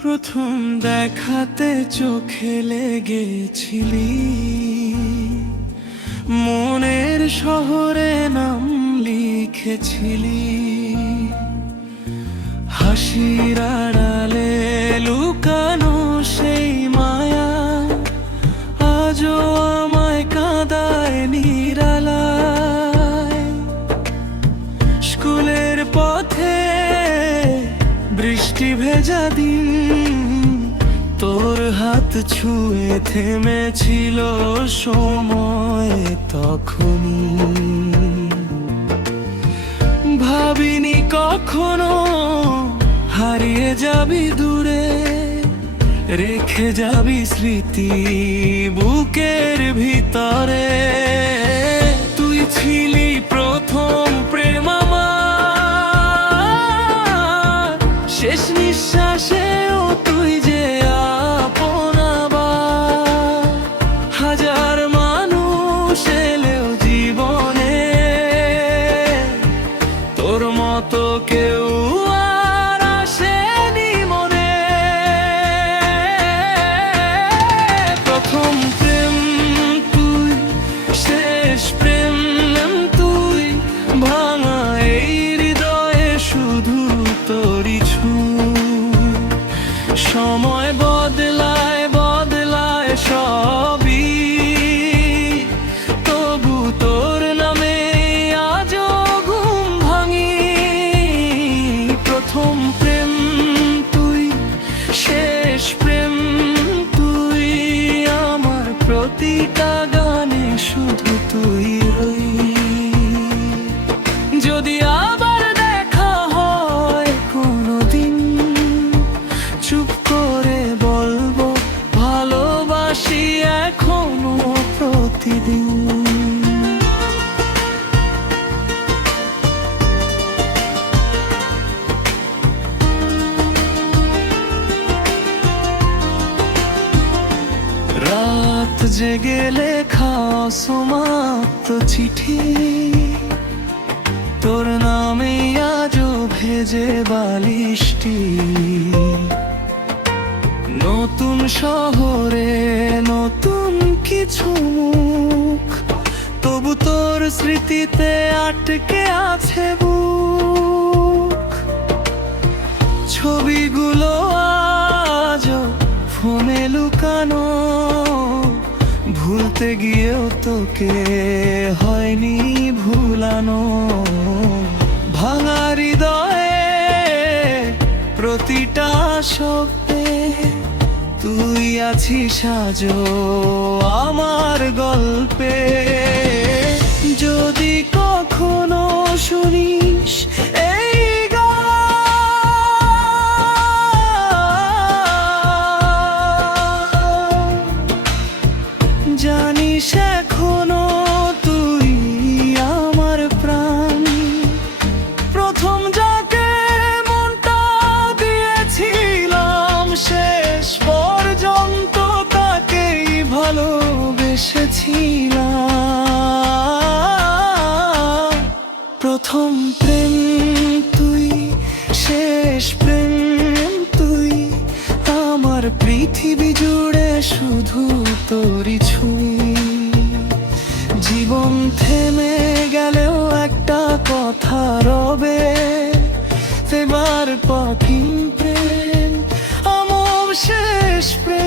প্রথম দেখাতে চোখে লেগেছিলি, মনের শহরে নাম লিখেছিলি। হাসির আড়ালে লুকানো সেই মায়া আজও আমায় কাঁদায় নিরালায়। স্কুলের পথে বৃষ্টি ভেজা দিন, তোর হাত ছুঁয়ে থেমেছিল সময় তখনই। ভাবিনি কখনো হারিয়ে যাবি দূরে, রেখে যাবি স্মৃতি বুকের ভিতরে। তুই ছিলি প্রথম প্রেম আমার, শেষ নিঃশ্বাসেও তুই যে আপন আবার। হাজার মানুষ এলেও জীবনে তোর মতো কেউ আর আসেনি মনে। প্রথম প্রেম তুই, শেষ প্রেম তুই, ভাঙা এই হৃদয়ে শুধু তোরই ছুঁই। সময় বদলায় বদলায় সবই, তবু তোর নামে আজও ঘুম ভাঙি। প্রথম প্রেম তুই, শেষ প্রেম তুই, আমার প্রতিটা গানে শুধু তুই রই। যদি আবার দেখা হয় কোনোদিন, চুপ করে বলবো ভালোবাসি এখনো প্রতিদিন। রাত জেগে লেখা অসমাপ্ত চিঠি, তোর নামে আজও ভেজে বালিশটি। নতুন শহরে নতুন কিছু মুখ, তবু তোর স্মৃতিতে আটকে আছে বুক। ছবিগুলো আজও ফোনে লুকানো, ভুলতে গিয়েও তোকে হয়নি ভুলানো। ভাঙা হৃদয়ে প্রতিটা শব্দে তুই আছিস আজও আমার গল্পে। যদি কখনো শুনিস এই গান, জানিস এখনো তুই আমার প্রাণ। প্রথম যাকে মনটা দিয়েছিলাম, শেষ পর্যন্ত তাকেই ভালোবেসেছিলাম। প্রথম প্রেম তুই, শেষ প্রেম তুই, আমার পৃথিবী জুড়ে শুধু তোরই ছুঁই। জীবন থেমে গেলেও একটা কথা রবে, এবার পাখিম প্রেম আমার শেষ প্রেম।